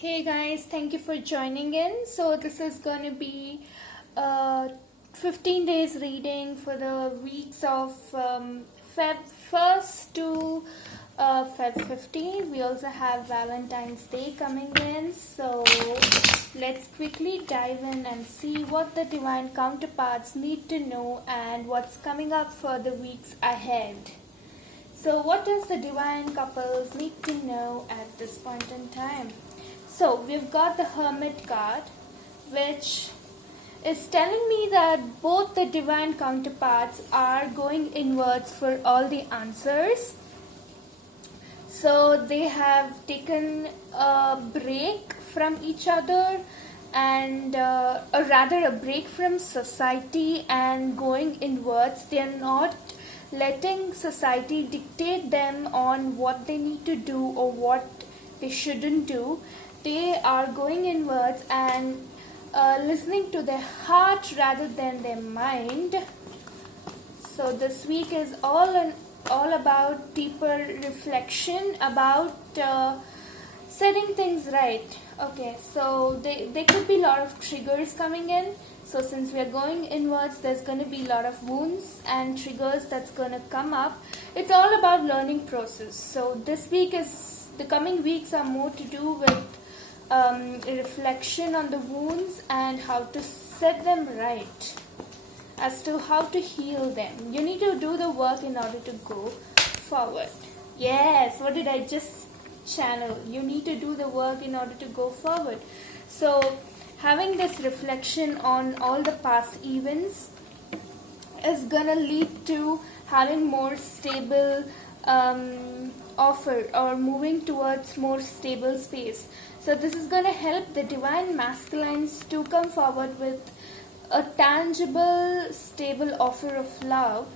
Hey guys, thank you for joining in. So this is going to be 15 days reading for the weeks of Feb 1st to Feb 15. We also have Valentine's Day coming in. So let's quickly dive in and see what the divine counterparts need to know and what's coming up for the weeks ahead. So what does the divine couples need to know at this point in time? So we've got the Hermit card, which is telling me that both the divine counterparts are going inwards for all the answers. So they have taken a break from each other or rather a break from society and going inwards. They are not letting society dictate them on what they need to do or what they shouldn't do. They are going inwards and listening to their heart rather than their mind. So this week is all about deeper reflection, about setting things right. Okay, so there could be a lot of triggers coming in. So since we are going inwards, there's going to be a lot of wounds and triggers that's going to come up. It's all about learning process. So the coming weeks are more to do with reflection on the wounds and how to set them right, as to how to heal them. You need to do the work in order to go forward. Yes, what did I just channel? You need to do the work in order to go forward. So having this reflection on all the past events is gonna lead to having more stable offer or moving towards more stable space. So this is going to help the divine masculines to come forward with a tangible, stable offer of love,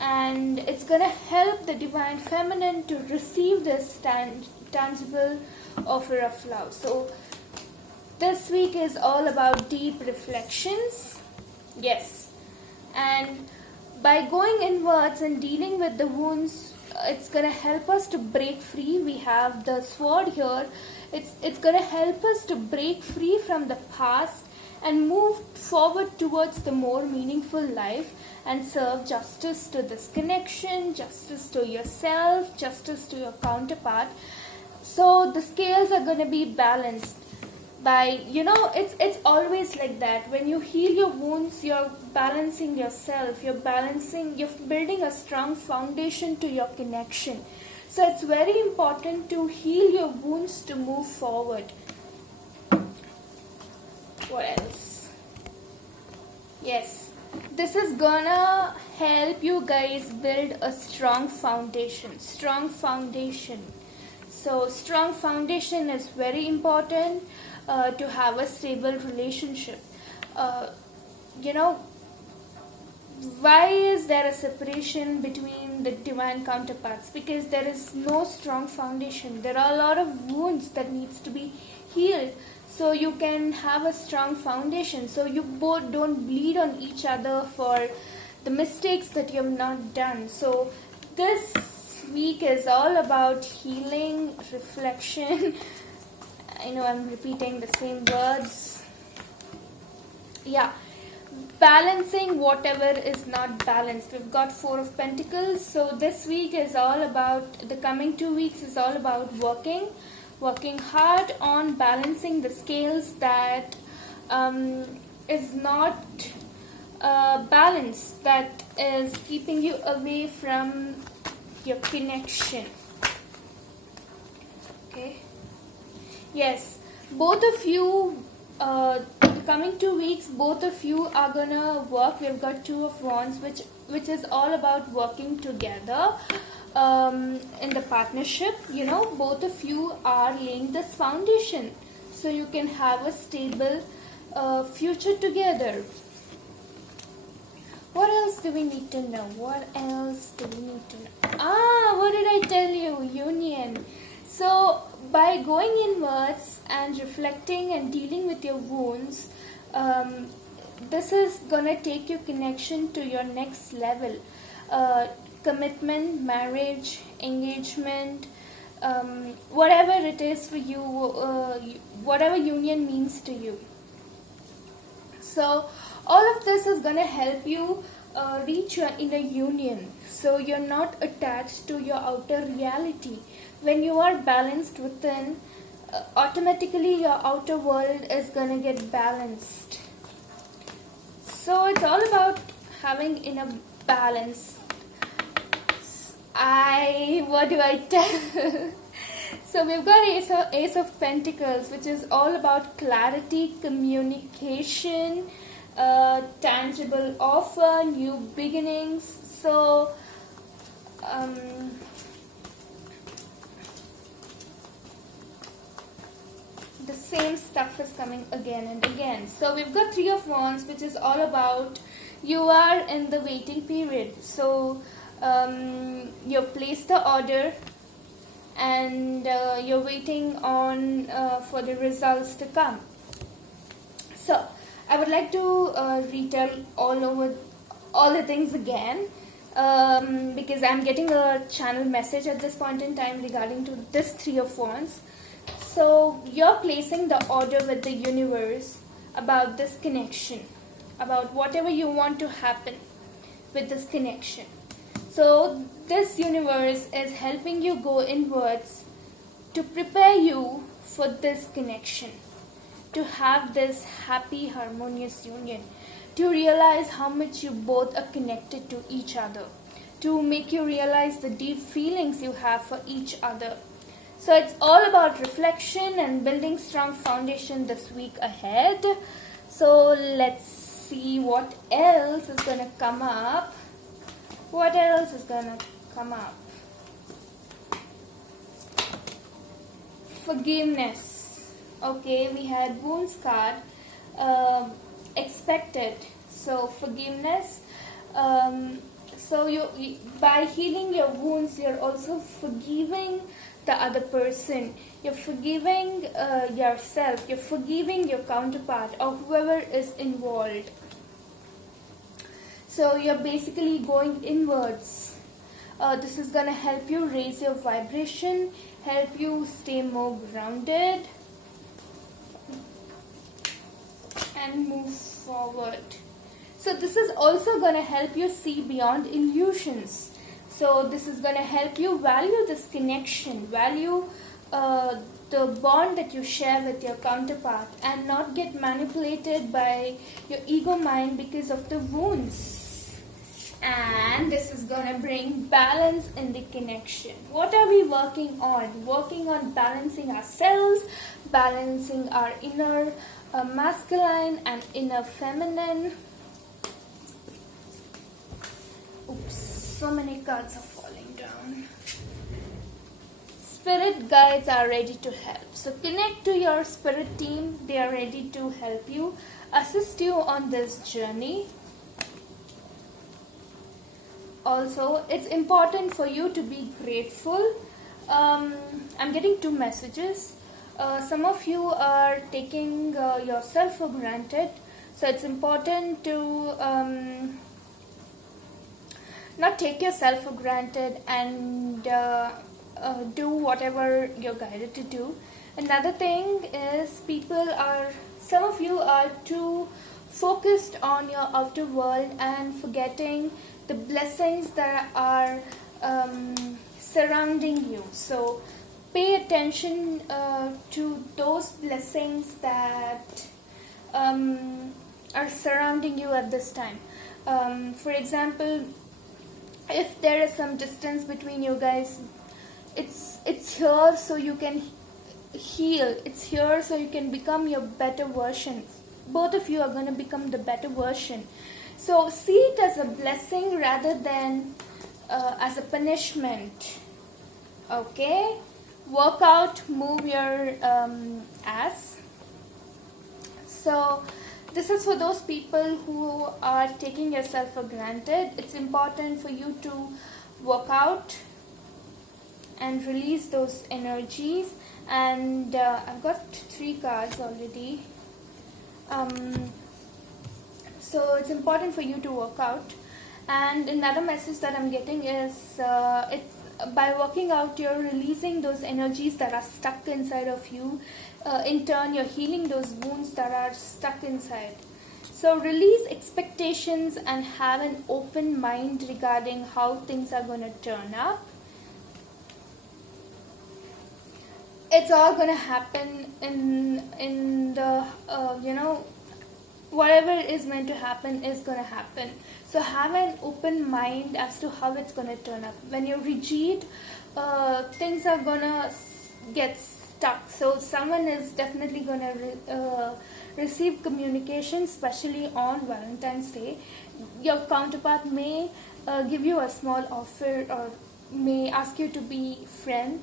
and it's going to help the divine feminine to receive this tangible offer of love. So this week is all about deep reflections. Yes. And by going inwards and dealing with the wounds, it's going to help us to break free. We have the sword here. It's going to help us to break free from the past and move forward towards the more meaningful life and serve justice to this connection, justice to yourself, justice to your counterpart. So the scales are going to be balanced. It's always like that. When you heal your wounds, you're balancing yourself, you're building a strong foundation to your connection. So it's very important to heal your wounds to move forward. What else? Yes, this is gonna help you guys build a strong foundation. So strong foundation is very important to have a stable relationship. Why is there a separation between the divine counterparts? Because there is no strong foundation. There are a lot of wounds that needs to be healed, so you can have a strong foundation, so you both don't bleed on each other for the mistakes that you have not done. So this week is all about healing, reflection. I know I'm repeating the same words. Yeah. Balancing whatever is not balanced. We've got Four of Pentacles. So this week is all about, the coming 2 weeks is all about working hard on balancing the scales that is not balanced, that is keeping you away from your connection. Okay. Yes, both of you, the coming 2 weeks, both of you are gonna work. We've got Two of Wands, which is all about working together in the partnership. Both of you are laying this foundation so you can have a stable future together. What else do we need to know? What did I tell you? Union. So by going inwards and reflecting and dealing with your wounds, this is gonna take your connection to your next level. Commitment, marriage, engagement, whatever it is for you, whatever union means to you. So all of this is going to help you reach your inner union, so you're not attached to your outer reality. When you are balanced within, automatically your outer world is going to get balanced. So it's all about having inner balance. What do I tell? So we've got Ace of Pentacles, which is all about clarity, communication, tangible offer, new beginnings. So the same stuff is coming again and again. So we've got Three of Wands, which is all about you are in the waiting period. So you place the order and you're waiting on for the results to come. So I would like to retell all the things again, because I'm getting a channel message at this point in time regarding to this Three of Wands. So you're placing the order with the universe about this connection, about whatever you want to happen with this connection. So this universe is helping you go inwards to prepare you for this connection, to have this happy, harmonious union, to realize how much you both are connected to each other, to make you realize the deep feelings you have for each other. So it's all about reflection and building strong foundation this week ahead. So let's see what else is going to come up. What else is going to come up? Forgiveness. Okay, we had wounds card. Expected. So forgiveness. So you by healing your wounds, you're also forgiving the other person. You're forgiving yourself. You're forgiving your counterpart or whoever is involved. So you're basically going inwards. This is going to help you raise your vibration, help you stay more grounded and move forward. So this is also going to help you see beyond illusions. So this is going to help you value this connection, value the bond that you share with your counterpart, and not get manipulated by your ego mind because of the wounds. And this is going to bring balance in the connection. What are we working on? Working on balancing ourselves, balancing our inner masculine and inner feminine. Oops, so many cards are falling down. Spirit guides are ready to help. So connect to your spirit team. They are ready to help you, assist you on this journey. Also, it's important for you to be grateful. I'm getting two messages. Some of you are taking yourself for granted. So it's important to not take yourself for granted and do whatever you're guided to do. Another thing is some of you are too focused on your outer world and forgetting the blessings that are surrounding you. So pay attention to those blessings that are surrounding you at this time. For example, if there is some distance between you guys, it's here so you can heal. It's here so you can become your better version. Both of you are going to become the better version. So see it as a blessing rather than as a punishment. Okay? Work out, move your ass. So this is for those people who are taking yourself for granted. It's important for you to work out and release those energies. And I've got 3 cards already. So it's important for you to work out. And another message that I'm getting is by working out, you're releasing those energies that are stuck inside of you. In turn, you're healing those wounds that are stuck inside. So release expectations and have an open mind regarding how things are going to turn up. It's all going to happen in the whatever is meant to happen is going to happen. So have an open mind as to how it's going to turn up. When you're rigid, things are going to get stuck. So someone is definitely going to receive communication, especially on Valentine's Day. Your counterpart may give you a small offer, or may ask you to be friend,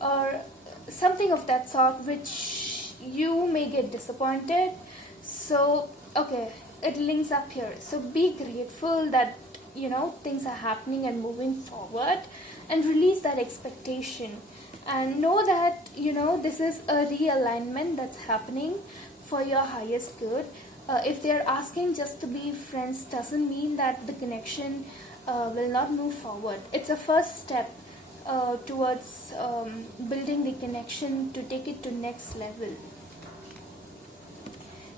or something of that sort, which you may get disappointed. So okay, it links up here. So be grateful that things are happening and moving forward, and release that expectation, and know that this is a realignment that's happening for your highest good. If they're asking just to be friends, doesn't mean that the connection will not move forward. It's a first step towards building the connection to take it to next level.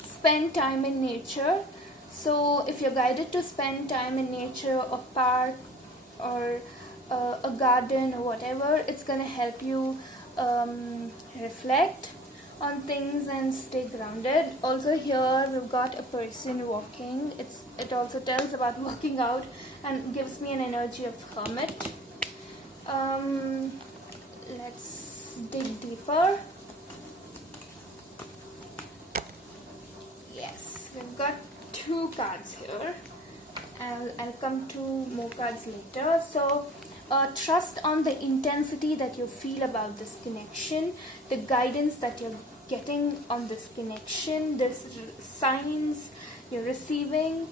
Spend time in nature. So if you're guided to spend time in nature, or park, or a garden, or whatever, it's going to help you reflect on things and stay grounded. Also here we've got a person walking. It also tells about working out and gives me an energy of hermit. Let's dig deeper. Yes, we've got 2 cards here. I'll come to more cards later. So trust on the intensity that you feel about this connection, the guidance that you're getting on this connection, there's signs you're receiving.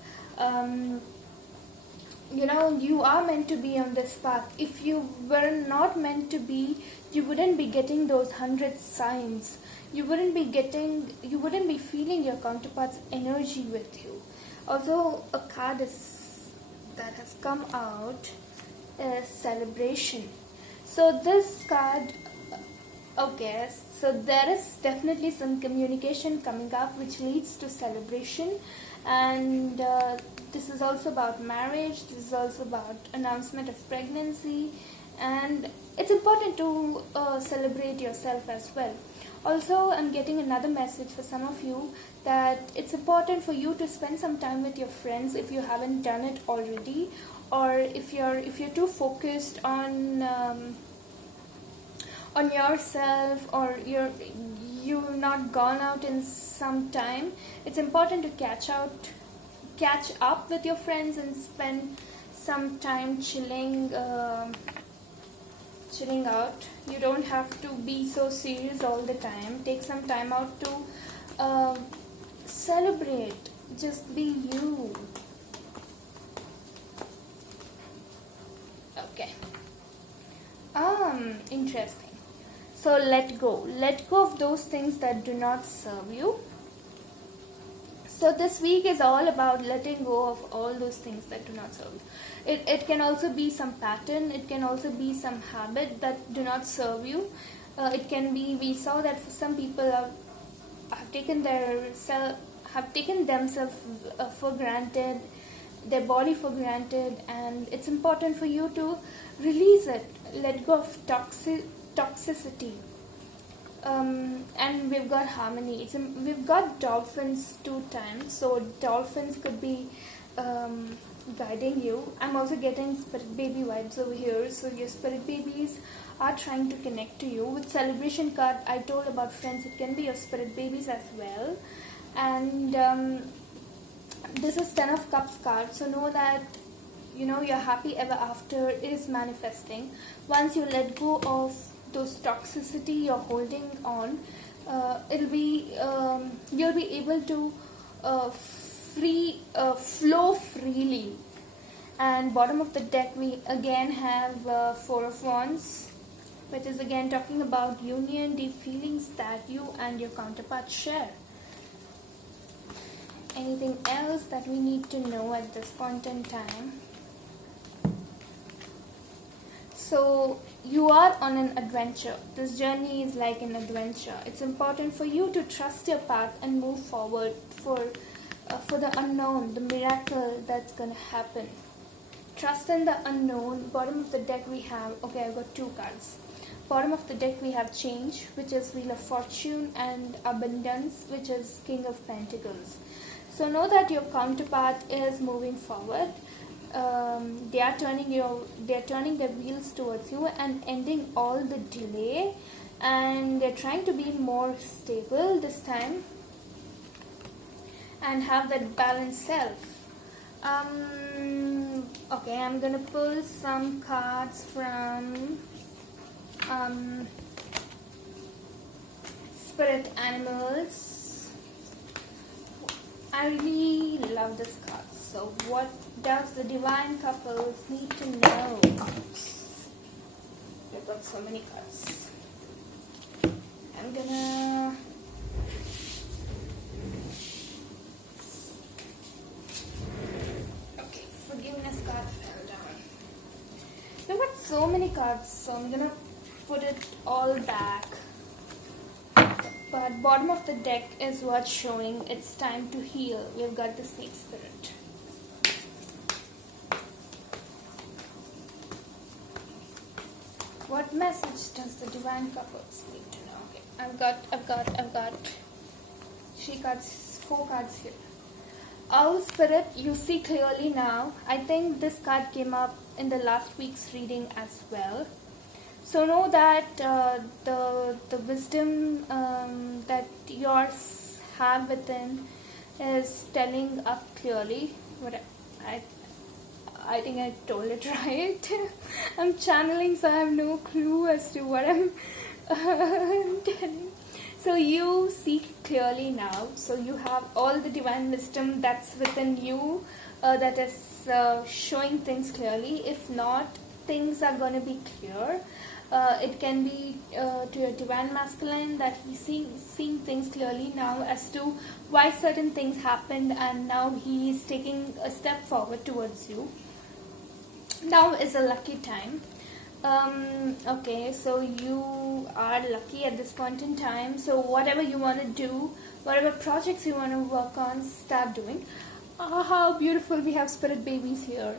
You are meant to be on this path. If you were not meant to be, you wouldn't be getting those 100 signs. You wouldn't be feeling your counterpart's energy with you. Also, a card that has come out is celebration. So this card, okay, so there is definitely some communication coming up which leads to celebration, and this is also about marriage. This is also about announcement of pregnancy, and it's important to celebrate yourself as well. Also, I'm getting another message for some of you that it's important for you to spend some time with your friends if you haven't done it already, or if you're too focused on yourself, or you've not gone out in some time. It's important to catch up with your friends and spend some time chilling out. You don't have to be so serious all the time. Take some time out to celebrate. Just be you. Okay. Interesting. So let go of those things that do not serve you. So this week is all about letting go of all those things that do not serve you. It can also be some pattern. It can also be some habit that do not serve you. It can be, we saw that for some people have taken themselves for granted, their body for granted, and it's important for you to release it. Let go of toxicity. And we've got harmony. We've got dolphins 2 times, so dolphins could be guiding you. I'm also getting spirit baby vibes over here, so your spirit babies are trying to connect to you. With celebration card, I told about friends. It can be your spirit babies as well. And this is 10 of Cups card, so know that your happy ever after is manifesting. Once you let go of those toxicity you're holding on, you'll be able to flow freely. And bottom of the deck, we again have 4 of Wands, which is again talking about union, deep feelings that you and your counterpart share. Anything else that we need to know at this point in time? So you are on an adventure. This journey is like an adventure. It's important for you to trust your path and move forward for the unknown, the miracle that's gonna happen. Trust in the unknown. Bottom of the deck we have, okay, I've got two cards. Bottom of the deck we have change, which is Wheel of Fortune, and abundance, which is King of Pentacles. So know that your counterpart is moving forward. They are turning their wheels towards you and ending all the delay, and they're trying to be more stable this time and have that balanced self. Okay, I'm gonna pull some cards from spirit animals. I really love this card. So what does the divine couples need to know? I've got so many cards. I'm gonna forgiveness card fell down. We've got so many cards, so I'm gonna put it all back. But bottom of the deck is what's showing it's time to heal. We've got the snake spirit. What message does the divine couples need to know? Okay, I've got 4 cards here. Owl Spirit, you see clearly now. I think this card came up in the last week's reading as well. So know that the wisdom that yours have within is telling up clearly. What I think I told it right. I'm channeling, so I have no clue as to what I'm telling. So you see clearly now. So you have all the divine wisdom that's within you that is showing things clearly. If not, things are going to be clear. It can be to your divine masculine that he's seeing things clearly now as to why certain things happened, and now he's taking a step forward towards you. Now is a lucky time. Okay, so you are lucky at this point in time. So whatever you want to do, whatever projects you want to work on, start doing. How beautiful, we have spirit babies here.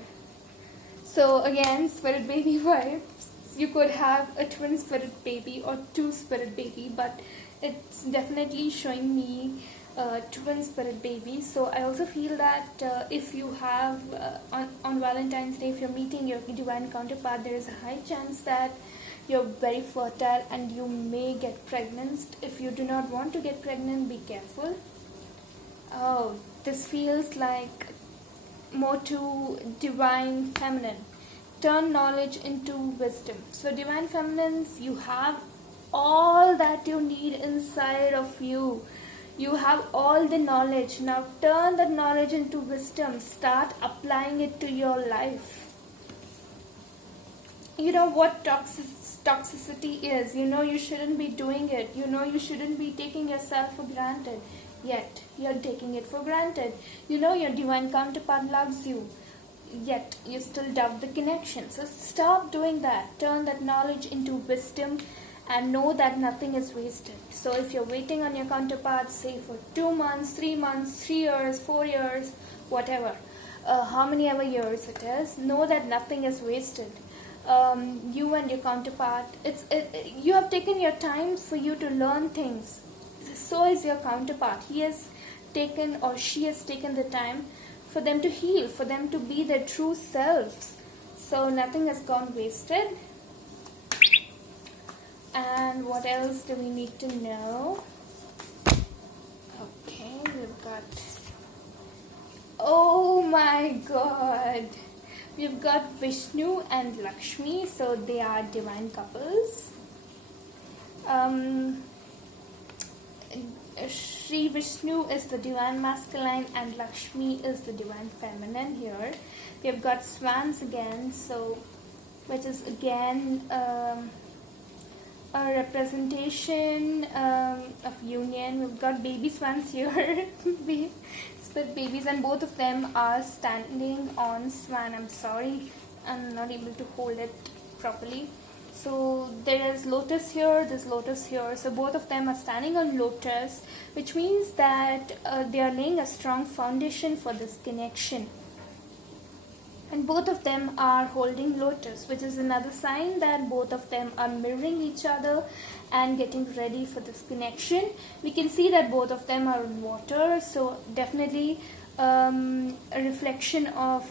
So again, spirit baby vibes. You could have a twin spirit baby or 2 spirit baby, but it's definitely showing me twin spirit baby. So I also feel that if you have on Valentine's Day, if you're meeting your divine counterpart, there is a high chance that you're very fertile and you may get pregnant. If you do not want to get pregnant, be careful. Oh, this feels like more to divine feminine. Turn knowledge into wisdom. So divine feminines, you have all that you need inside of you. You have all the knowledge. Now turn that knowledge into wisdom. Start applying it to your life. You know what toxicity is. You know you shouldn't be doing it. You know you shouldn't be taking yourself for granted. Yet you're taking it for granted. You know your divine counterpart loves you. Yet you still doubt the connection. So stop doing that. Turn that knowledge into wisdom. And know that nothing is wasted. So if you're waiting on your counterpart, say for 2 months, 3 months, 3 years, 4 years, whatever, how many ever years it is, know that nothing is wasted. You and your counterpart, you have taken your time for you to learn things. So is your counterpart. He has taken or she has taken the time for them to heal, for them to be their true selves. So nothing has gone wasted. And what else do we need to know? Okay, we've got... Oh my god! We've got Vishnu and Lakshmi, so they are divine couples. Shri Vishnu is the divine masculine and Lakshmi is the divine feminine here. We've got swans again, so which is again... a representation of union. We've got baby swans here, spirit babies, and both of them are standing on swan. I'm sorry, I'm not able to hold it properly. So there is lotus here, there's lotus here. So both of them are standing on lotus, which means that they are laying a strong foundation for this connection. And both of them are holding lotus, which is another sign that both of them are mirroring each other and getting ready for this connection. We can see that both of them are in water, so definitely a reflection of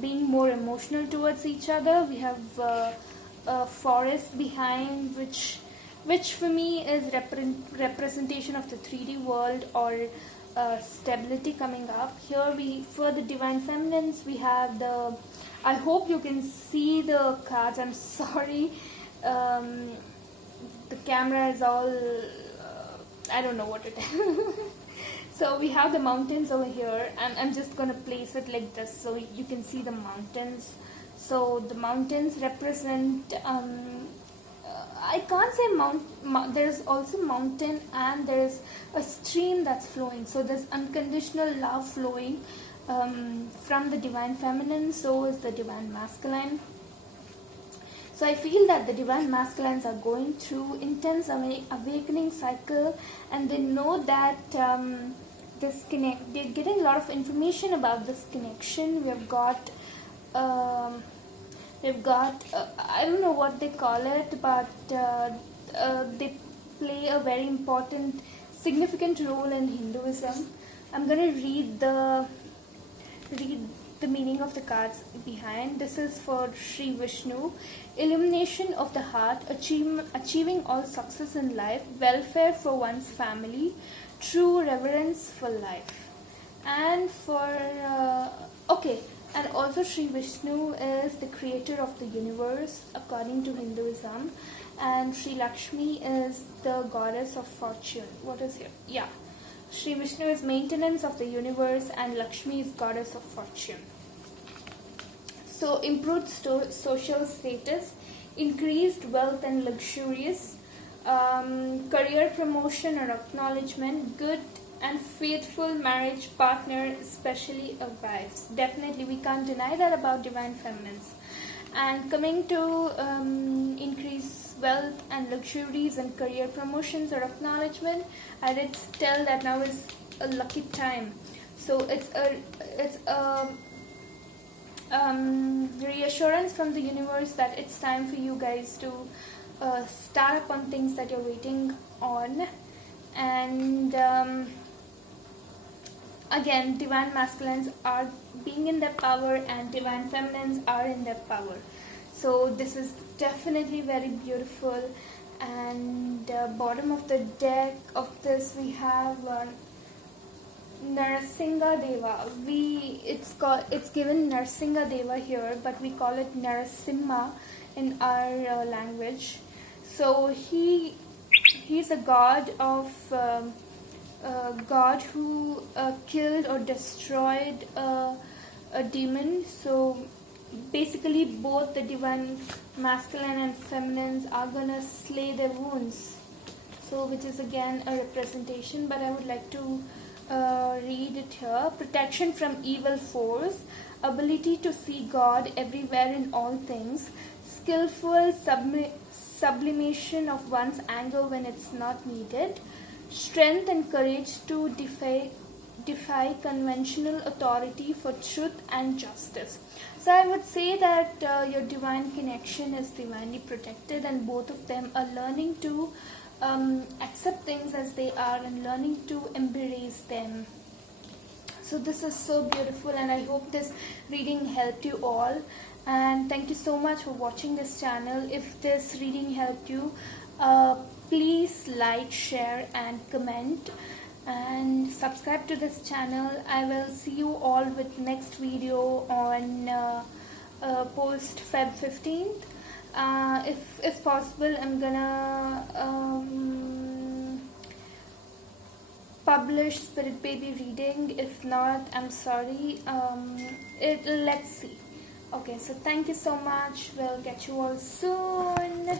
being more emotional towards each other. We have a forest behind, which for me is representation of the 3D world, or stability coming up. Here for the divine feminines, we have the, I hope you can see the cards. I'm sorry, the camera is all I don't know what it is. So we have the mountains over here. I'm just gonna place it like this so you can see the mountains. So the mountains represent I can't say there's also mountain, and there's a stream that's flowing. So there's unconditional love flowing from the divine feminine. So is the divine masculine. So I feel that the divine masculines are going through intense awakening cycle, and they know that they're getting a lot of information about this connection. We've got I don't know what they call it, but they play a very important, significant role in Hinduism. I'm gonna read the meaning of the cards behind. This is for Sri Vishnu: illumination of the heart, achieving all success in life, welfare for one's family, true reverence for life. And for and also Sri Vishnu is the creator of the universe according to Hinduism, and Sri Lakshmi is the goddess of fortune. What is here? Yeah. Sri Vishnu is maintenance of the universe, and Lakshmi is goddess of fortune. So improved social status, increased wealth and luxurious, career promotion or acknowledgement, good and faithful marriage partner, especially a wife. Definitely we can't deny that about divine feminines. And coming to increase wealth and luxuries and career promotions or acknowledgement, I did tell that now is a lucky time. So it's a reassurance from the universe that it's time for you guys to start up on things that you're waiting on. And again, divine masculines are being in their power, and divine feminines are in their power. So this is definitely very beautiful. And bottom of the deck of this, we have Narasingha Deva. It's given Narasingha Deva here, but we call it Narasimha in our language. So he's a god of god who killed or destroyed a demon. So basically both the divine masculine and feminines are gonna slay their wounds, so which is again a representation, but I would like to read it here. Protection from evil force, ability to see God everywhere in all things, skillful sublimation of one's anger when it's not needed, strength and courage to defy conventional authority for truth and justice. So I would say that your divine connection is divinely protected, and both of them are learning to accept things as they are and learning to embrace them. So this is so beautiful, and I hope this reading helped you all. And thank you so much for watching this channel. If this reading helped you, please like, share and comment, and subscribe to this channel. I will see you all with next video on post Feb 15th. If possible, I'm gonna publish Spirit Baby reading. If not, I'm sorry. Let's see. Okay, so thank you so much. We'll get you all soon.